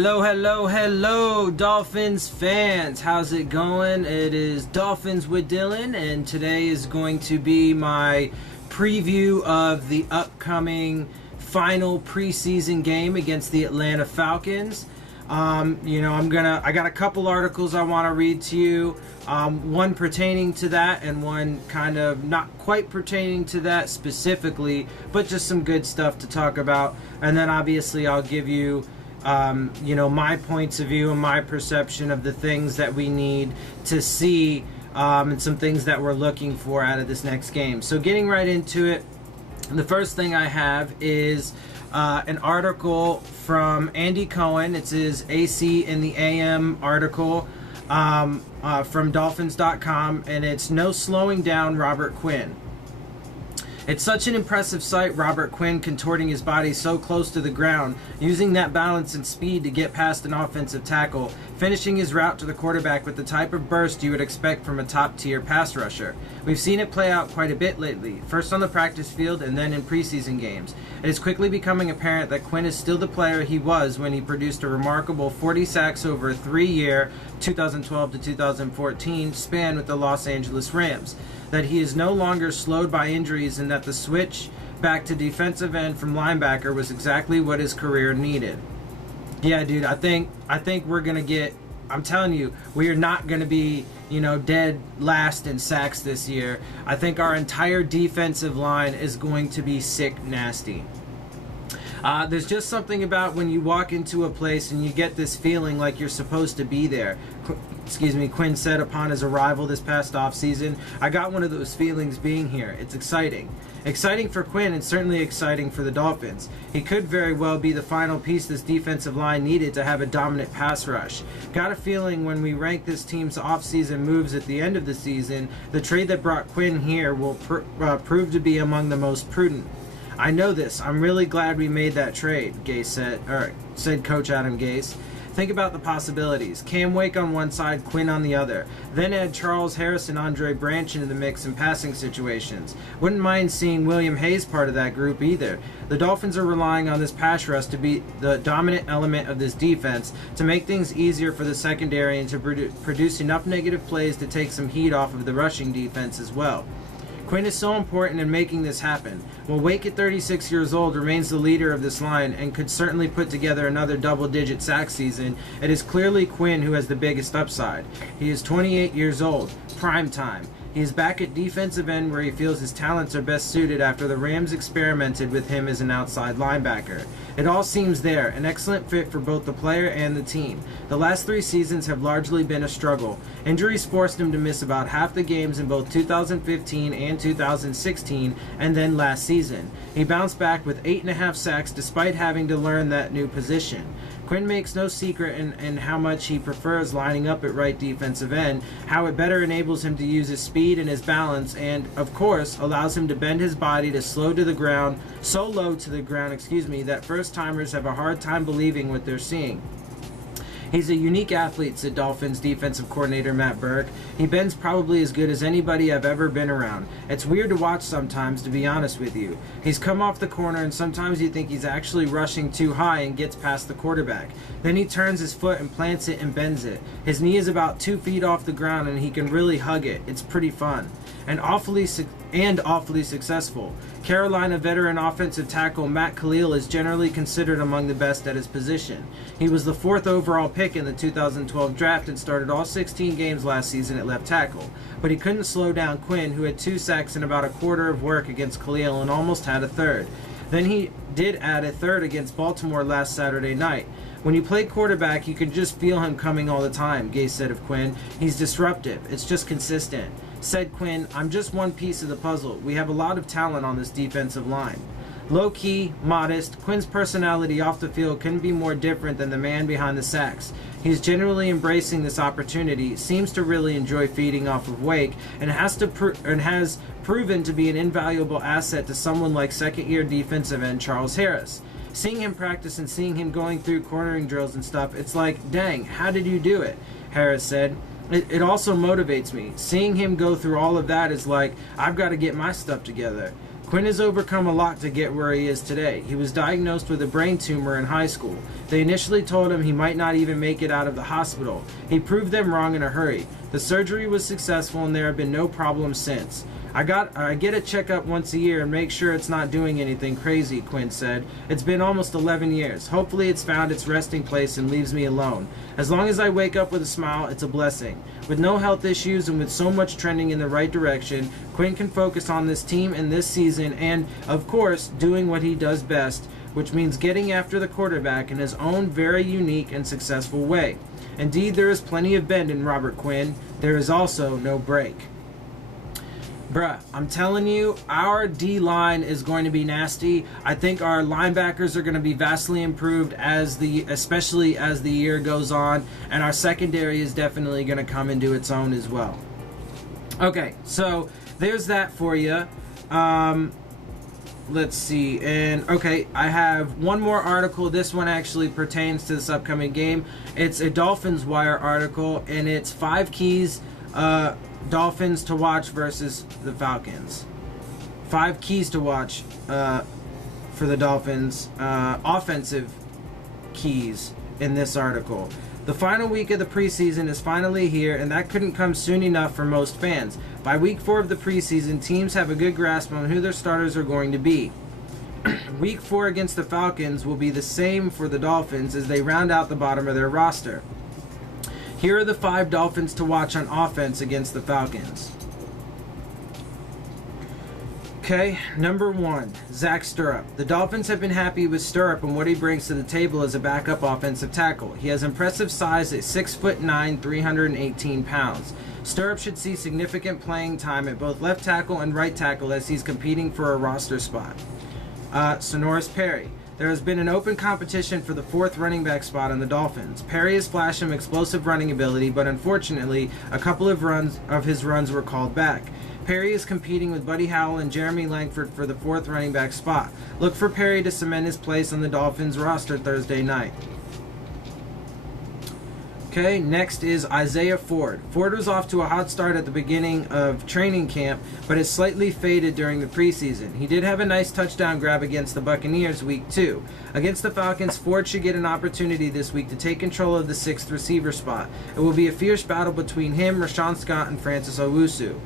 Hello, hello, hello, Dolphins fans. How's it going? It is Dolphins with Dillon, and today is going to be my preview of the upcoming final preseason game against the Atlanta Falcons. I got a couple articles I want to read to you, one pertaining to that and one kind of not quite pertaining to that specifically, but just some good stuff to talk about. And then obviously I'll give you my points of view and my perception of the things that we need to see, and some things that we're looking for out of this next game. So getting right into it, the first thing I have is an article from Andy Cohen. It's his AC in the AM article from Dolphins.com, and it's "No Slowing Down Robert Quinn." It's such an impressive sight, Robert Quinn contorting his body so close to the ground, using that balance and speed to get past an offensive tackle, finishing his route to the quarterback with the type of burst you would expect from a top-tier pass rusher. We've seen it play out quite a bit lately, first on the practice field and then in preseason games. It is quickly becoming apparent that Quinn is still the player he was when he produced a remarkable 40 sacks over a 3-year, 2012 to 2014, span with the Los Angeles Rams. That he is no longer slowed by injuries, and that the switch back to defensive end from linebacker was exactly what his career needed. Yeah, dude, I think we're going to get, I'm telling you, we are not going to be, dead last in sacks this year. I think our entire defensive line is going to be sick nasty. There's just something about when you walk into a place and you get this feeling like you're supposed to be there. Quinn said upon his arrival this past offseason. I got one of those feelings being here. It's exciting. Exciting for Quinn and certainly exciting for the Dolphins. He could very well be the final piece this defensive line needed to have a dominant pass rush. Got a feeling when we rank this team's offseason moves at the end of the season, the trade that brought Quinn here will prove to be among the most prudent. I know this. I'm really glad we made that trade, said Coach Adam Gase. Think about the possibilities. Cam Wake on one side, Quinn on the other. Then add Charles Harris and Andre Branch into the mix in passing situations. Wouldn't mind seeing William Hayes part of that group either. The Dolphins are relying on this pass rush to be the dominant element of this defense, to make things easier for the secondary and to produce enough negative plays to take some heat off of the rushing defense as well. Quinn is so important in making this happen. While Wake at 36 years old remains the leader of this line and could certainly put together another double-digit sack season, it is clearly Quinn who has the biggest upside. He is 28 years old, prime time. He is back at defensive end where he feels his talents are best suited after the Rams experimented with him as an outside linebacker. It all seems there, an excellent fit for both the player and the team. The last 3 seasons have largely been a struggle. Injuries forced him to miss about half the games in both 2015 and 2016, and then last season. He bounced back with 8.5 sacks despite having to learn that new position. Quinn makes no secret in how much he prefers lining up at right defensive end, how it better enables him to use his speed and his balance, and, of course, allows him to bend his body to so low to the ground, that first-timers have a hard time believing what they're seeing. He's a unique athlete, said Dolphins defensive coordinator Matt Burke. He bends probably as good as anybody I've ever been around. It's weird to watch sometimes, to be honest with you. He's come off the corner and sometimes you think he's actually rushing too high and gets past the quarterback. Then he turns his foot and plants it and bends it. His knee is about 2 feet off the ground and he can really hug it. It's pretty fun. And awfully successful. Carolina veteran offensive tackle Matt Khalil is generally considered among the best at his position. He was the 4th overall pick in the 2012 draft and started all 16 games last season at left tackle. But he couldn't slow down Quinn, who had 2 sacks and about a quarter of work against Khalil and almost had a third. Then he did add a third against Baltimore last Saturday night. When you play quarterback, you can just feel him coming all the time, Gase said of Quinn. He's disruptive. It's just consistent. Said Quinn, I'm just one piece of the puzzle. We have a lot of talent on this defensive line. Low-key, modest, Quinn's personality off the field couldn't be more different than the man behind the sacks. He's generally embracing this opportunity, seems to really enjoy feeding off of Wake, and has proven to be an invaluable asset to someone like second-year defensive end Charles Harris. Seeing him practice and seeing him going through cornering drills and stuff, it's like, dang, how did you do it? Harris said. It also motivates me. Seeing him go through all of that is like, I've got to get my stuff together. Quinn has overcome a lot to get where he is today. He was diagnosed with a brain tumor in high school. They initially told him he might not even make it out of the hospital. He proved them wrong in a hurry. The surgery was successful and there have been no problems since. I get a checkup once a year and make sure it's not doing anything crazy, Quinn said. It's been almost 11 years. Hopefully it's found its resting place and leaves me alone. As long as I wake up with a smile, it's a blessing. With no health issues and with so much trending in the right direction, Quinn can focus on this team and this season and, of course, doing what he does best, which means getting after the quarterback in his own very unique and successful way. Indeed, there is plenty of bend in Robert Quinn. There is also no break. Bruh, I'm telling you, our D-line is going to be nasty. I think our linebackers are going to be vastly improved especially as the year goes on, and our secondary is definitely going to come into its own as well. Okay, so there's that for you. Let's see, and okay, I have one more article. This one actually pertains to this upcoming game. It's a Dolphins Wire article, and it's 5 keys Dolphins to watch versus the Falcons. 5 keys to watch for the Dolphins, offensive keys in this article. The final week of the preseason is finally here, and that couldn't come soon enough for most fans. By week 4 of the preseason, teams have a good grasp on who their starters are going to be. Week 4 against the Falcons will be the same for the Dolphins as they round out the bottom of their roster. Here are the 5 Dolphins to watch on offense against the Falcons. Okay, number 1, Zach Stirrup. The Dolphins have been happy with Stirrup and what he brings to the table as a backup offensive tackle. He has impressive size at 6'9", 318 pounds. Stirrup should see significant playing time at both left tackle and right tackle as he's competing for a roster spot. Sonoris Perry. There has been an open competition for the 4th running back spot on the Dolphins. Perry has flashed some explosive running ability, but unfortunately, a couple of his runs were called back. Perry is competing with Buddy Howell and Jeremy Langford for the 4th running back spot. Look for Perry to cement his place on the Dolphins roster Thursday night. Okay, next is Isaiah Ford. Ford was off to a hot start at the beginning of training camp, but has slightly faded during the preseason. He did have a nice touchdown grab against the Buccaneers week 2. Against the Falcons, Ford should get an opportunity this week to take control of the 6th receiver spot. It will be a fierce battle between him, Rashawn Scott, and Francis Owusu.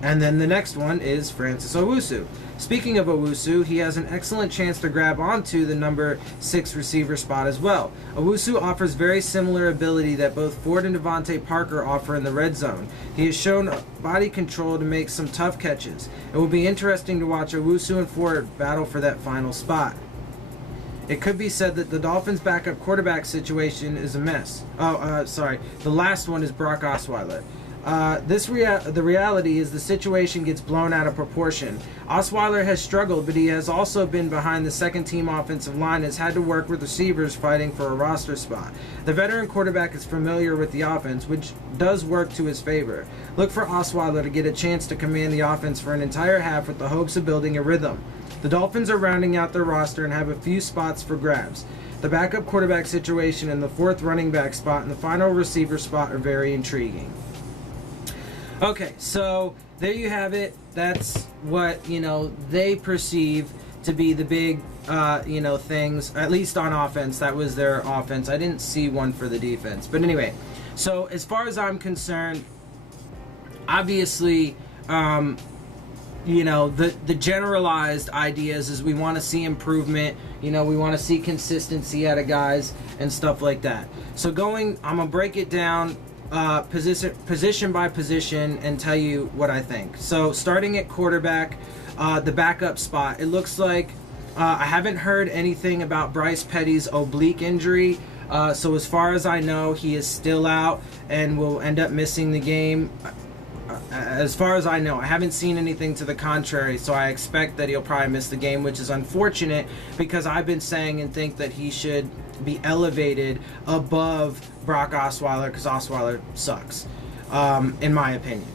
And then the next one is Francis Owusu. Speaking of Owusu, he has an excellent chance to grab onto the number 6 receiver spot as well. Owusu offers very similar ability that both Ford and Devontae Parker offer in the red zone. He has shown body control to make some tough catches. It will be interesting to watch Owusu and Ford battle for that final spot. It could be said that the Dolphins' backup quarterback situation is a mess. The last one is Brock Osweiler. The reality is the situation gets blown out of proportion. Osweiler has struggled, but he has also been behind the second-team offensive line and has had to work with receivers fighting for a roster spot. The veteran quarterback is familiar with the offense, which does work to his favor. Look for Osweiler to get a chance to command the offense for an entire half with the hopes of building a rhythm. The Dolphins are rounding out their roster and have a few spots for grabs. The backup quarterback situation and the 4th running back spot and the final receiver spot are very intriguing. Okay, so there you have it. That's what, they perceive to be the big, things, at least on offense. That was their offense. I didn't see one for the defense. But anyway, so as far as I'm concerned, obviously, the generalized ideas is we want to see improvement. We want to see consistency out of guys and stuff like that. So I'm going to break it down position by position and tell you what I think. So starting at quarterback, the backup spot, it looks like I haven't heard anything about Bryce Petty's oblique injury. So as far as I know, he is still out and will end up missing the game. As far as I know, I haven't seen anything to the contrary, so I expect that he'll probably miss the game, which is unfortunate because I've been saying and think that he should be elevated above Brock Osweiler because Osweiler sucks, in my opinion.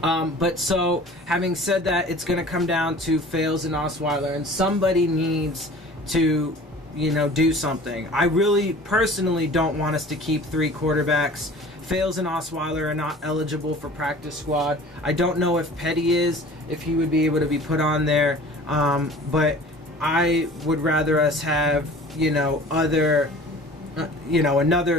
But so, having said that, it's going to come down to Fales and Osweiler, and somebody needs to, do something. I really personally don't want us to keep 3 quarterbacks. Fales and Osweiler are not eligible for practice squad. I don't know if Petty is, if he would be able to be put on there. But I would rather us have, another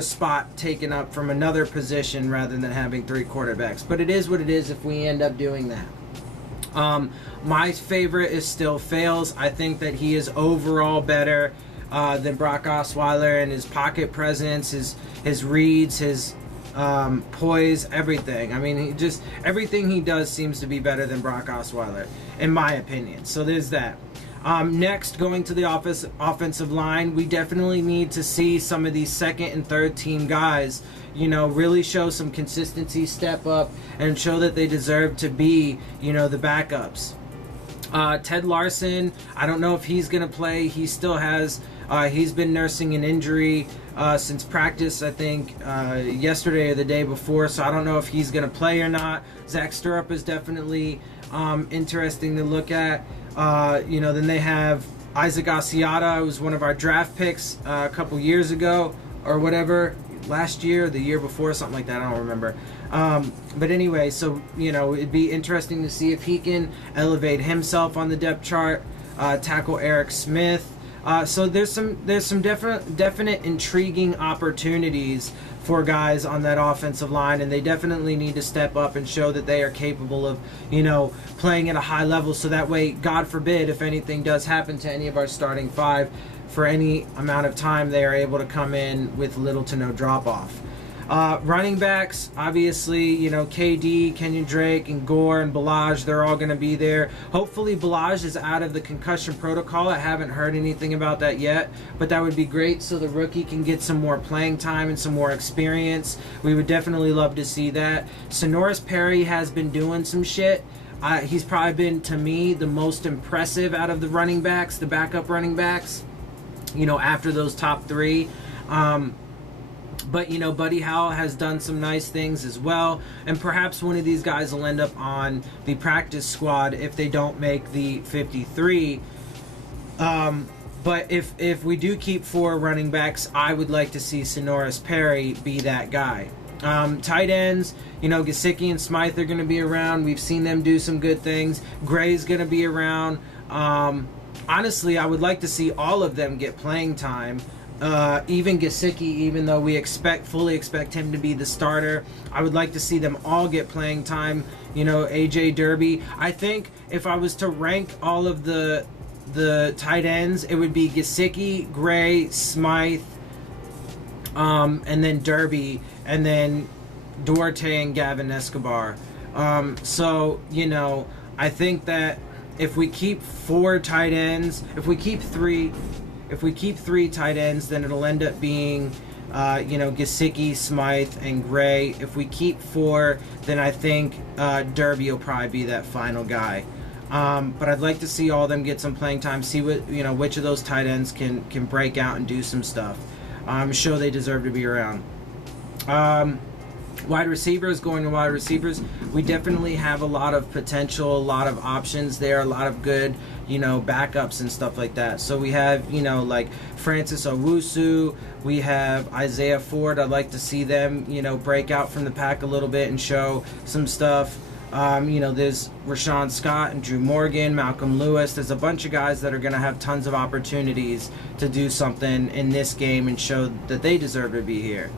spot taken up from another position rather than having 3 quarterbacks. But it is what it is if we end up doing that. My favorite is still Fales. I think that he is overall better than Brock Osweiler, and his pocket presence, his reads, his poise, everything. I mean, everything he does seems to be better than Brock Osweiler, in my opinion. So there's that. Next, going to the offensive line, we definitely need to see some of these second and third team guys, really show some consistency, step up, and show that they deserve to be, the backups. Ted Larson, I don't know if he's going to play. He still has, he's been nursing an injury since practice, I think, yesterday or the day before, so I don't know if he's going to play or not. Zach Stirrup is definitely interesting to look at. Then they have Isaac Asiata, who was one of our draft picks a couple years ago, or whatever, last year, the year before, something like that, I don't remember. But anyway, so, it'd be interesting to see if he can elevate himself on the depth chart, tackle Eric Smith. So there's some definite intriguing opportunities for guys on that offensive line, and they definitely need to step up and show that they are capable of, playing at a high level, so that way, God forbid, if anything does happen to any of our starting 5 for any amount of time, they are able to come in with little to no drop-off. Running backs, obviously, KD, Kenyon Drake, and Gore, and Balaj, they're all going to be there. Hopefully Balaj is out of the concussion protocol. I haven't heard anything about that yet, but that would be great so the rookie can get some more playing time and some more experience. We would definitely love to see that. Sonoris Perry has been doing some shit. He's probably been, to me, the most impressive out of the running backs, the backup running backs, after those top 3. But, Buddy Howell has done some nice things as well. And perhaps one of these guys will end up on the practice squad if they don't make the 53. But if we do keep 4 running backs, I would like to see Sonoris Perry be that guy. Tight ends, Gesicki and Smythe are going to be around. We've seen them do some good things. Gray's going to be around. Honestly, I would like to see all of them get playing time. Even Gesicki, even though we fully expect him to be the starter, I would like to see them all get playing time. AJ Derby. I think if I was to rank all of the tight ends, it would be Gesicki, Gray, Smythe, and then Derby, and then Duarte and Gavin Escobar. So, I think that if we keep 4 tight ends, if we keep 3 tight ends, then it'll end up being, Gesicki, Smythe, and Gray. If we keep 4, then I think Derby will probably be that final guy. But I'd like to see all of them get some playing time, see what which of those tight ends can break out and do some stuff. Show they deserve to be around. Wide receivers, going to wide receivers, we definitely have a lot of potential, a lot of options there, a lot of good, backups and stuff like that. So we have, like Francis Owusu, we have Isaiah Ford. I'd like to see them, break out from the pack a little bit and show some stuff. There's Rashawn Scott and Drew Morgan, Malcolm Lewis. There's a bunch of guys that are going to have tons of opportunities to do something in this game and show that they deserve to be here.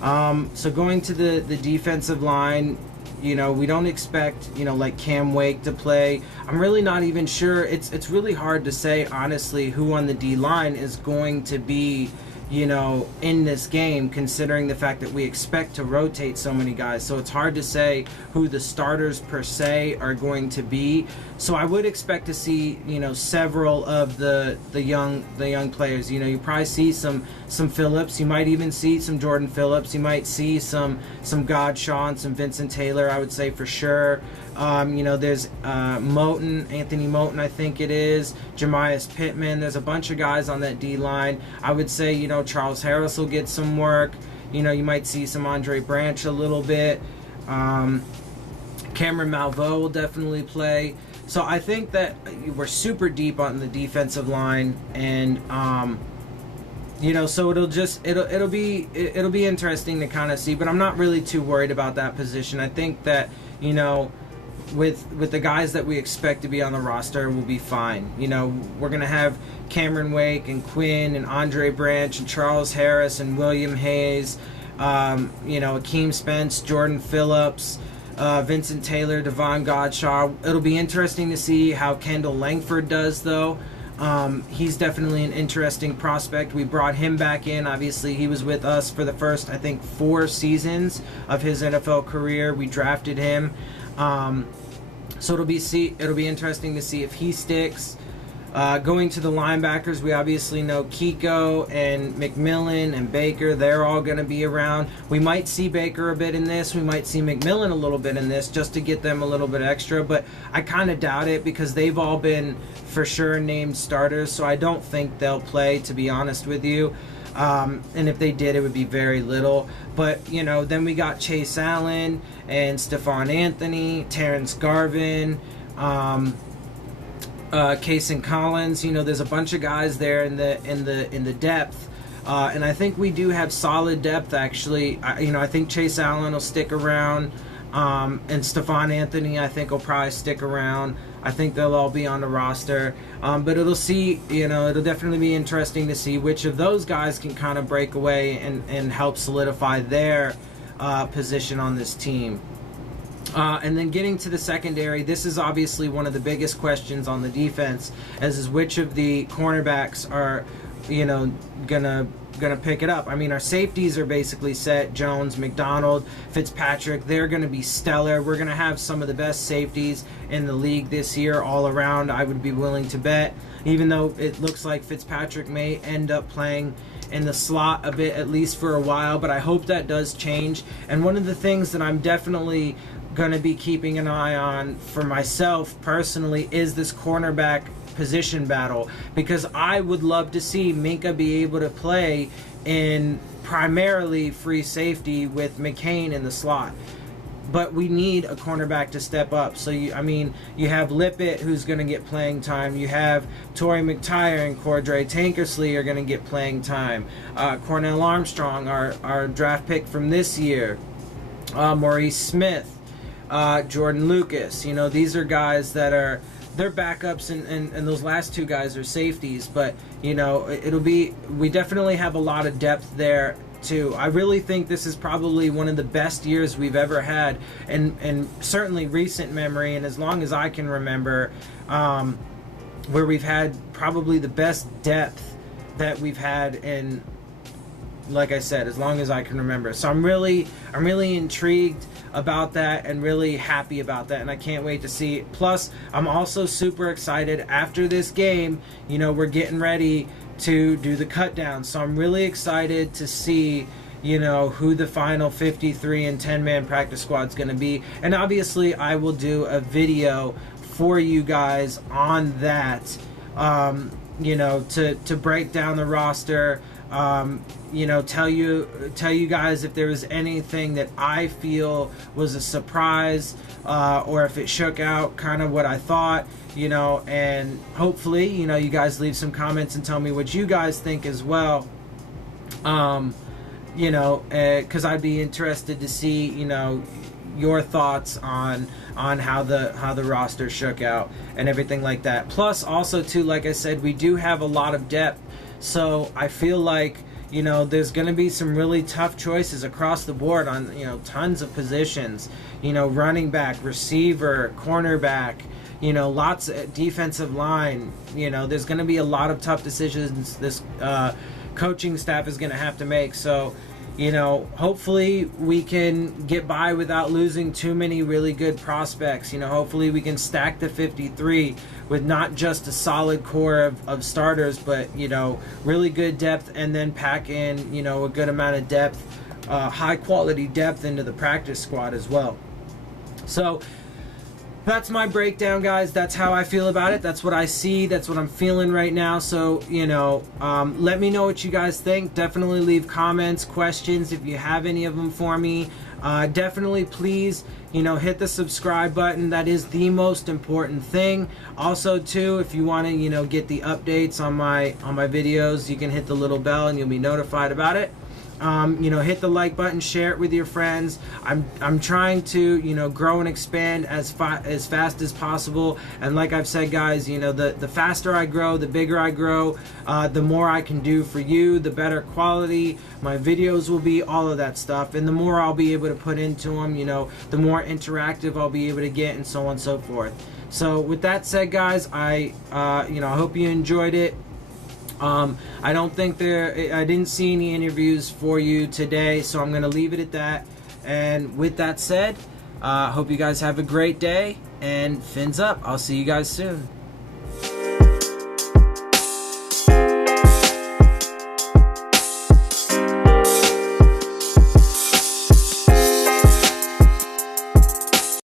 So going to the defensive line, we don't expect, like Cam Wake to play. I'm really not even sure. It's really hard to say, honestly, who on the D-line is going to be, in this game, considering the fact that we expect to rotate so many guys. So it's hard to say who the starters per se are going to be. So I would expect to see, several of the young players. You probably see some Phillips. You might even see some Jordan Phillips. You might see some Godshaw and some Vincent Taylor, I would say for sure. There's Moten, Anthony Moten, I think it is, Jemias Pittman. There's a bunch of guys on that D-line. I would say, Charles Harris will get some work. You might see some Andre Branch a little bit. Cameron Malveaux will definitely play. So I think that we're super deep on the defensive line, and So it'll be interesting to kind of see, but I'm not really too worried about that position. I think that, with the guys that we expect to be on the roster, we'll be fine. We're going to have Cameron Wake and Quinn and Andre Branch and Charles Harris and William Hayes, Akeem Spence, Jordan Phillips, Vincent Taylor, Devon Godshaw. It'll be interesting to see how Kendall Langford does, though. He's definitely an interesting prospect. We brought him back in. Obviously, he was with us for the first, I think, 4 seasons of his NFL career. We drafted him. So it'll be interesting to see if he sticks. Going to the linebackers, we obviously know Kiko and McMillan and Baker. They're all going to be around. We might see Baker a bit in this. We might see McMillan a little bit in this just to get them a little bit extra. But I kind of doubt it because they've all been for sure named starters. So I don't think they'll play, to be honest with you. And if they did, it would be very little. But, then we got Chase Allen and Stephon Anthony, Terrence Garvin, Kason Collins. There's a bunch of guys there in the depth. And I think we do have solid depth, actually. I think Chase Allen will stick around. And Stephon Anthony, I think, will probably stick around. I think they'll all be on the roster. But it'll definitely be interesting to see which of those guys can kind of break away and help solidify their position on this team. And then getting to the secondary, this is obviously one of the biggest questions on the defense, as is which of the cornerbacks are, gonna pick it up. I mean, our safeties are basically set. Jones, McDonald, Fitzpatrick, they're gonna be stellar. We're gonna have some of the best safeties in the league this year all around, I would be willing to bet, even though it looks like Fitzpatrick may end up playing in the slot a bit, at least for a while, but I hope that does change. And one of the things that I'm definitely going to be keeping an eye on for myself personally is this cornerback position battle, because I would love to see Minkah be able to play in primarily free safety with McCain in the slot. But we need a cornerback to step up. So, you have Lippett, who's going to get playing time. You have Torrey McTyer and Cordray Tankersley are going to get playing time. Cornell Armstrong, our draft pick from this year. Maurice Smith. Jordan Lucas. These are guys that are, they're backups, and those last 2 guys are safeties. But, we definitely have a lot of depth there too. I really think this is probably one of the best years we've ever had, and certainly recent memory, and as long as I can remember, where we've had probably the best depth that we've had in, like I said, as long as I can remember. So I'm really intrigued about that and really happy about that, and I can't wait to see it. Plus, I'm also super excited after this game. We're getting ready to do the cut down, so I'm really excited to see who the final 53 and 10-man practice squad is going to be. And obviously I will do a video for you guys on that, to break down the roster, tell you guys if there was anything that I feel was a surprise, or if it shook out kind of what I thought, and hopefully, you guys leave some comments and tell me what you guys think as well. Because I'd be interested to see, your thoughts on how the roster shook out and everything like that. Plus, also too, like I said, we do have a lot of depth, so I feel like there's going to be some really tough choices across the board on tons of positions. Running back, receiver, cornerback. Lots of defensive line. There's going to be a lot of tough decisions this coaching staff is going to have to make. So, hopefully we can get by without losing too many really good prospects. Hopefully we can stack the 53 with not just a solid core of starters, but, really good depth, and then pack in, a good amount of depth, high quality depth into the practice squad as well. So, that's my breakdown, guys. That's how I feel about it. That's what I see. That's what I'm feeling right now. So, let me know what you guys think. Definitely leave comments, questions if you have any of them for me. Definitely please, hit the subscribe button. That is the most important thing. Also too, if you want to, get the updates on my videos, you can hit the little bell and you'll be notified about it. Hit the like button, share it with your friends. I'm trying to, grow and expand as fast as possible. And like I've said, guys, the faster I grow, the bigger I grow, the more I can do for you, the better quality my videos will be, all of that stuff. And the more I'll be able to put into them, the more interactive I'll be able to get, and so on and so forth. So with that said, guys, I hope you enjoyed it. I don't think I didn't see any interviews for you today, so I'm going to leave it at that. And with that said, hope you guys have a great day, and fins up. I'll see you guys soon.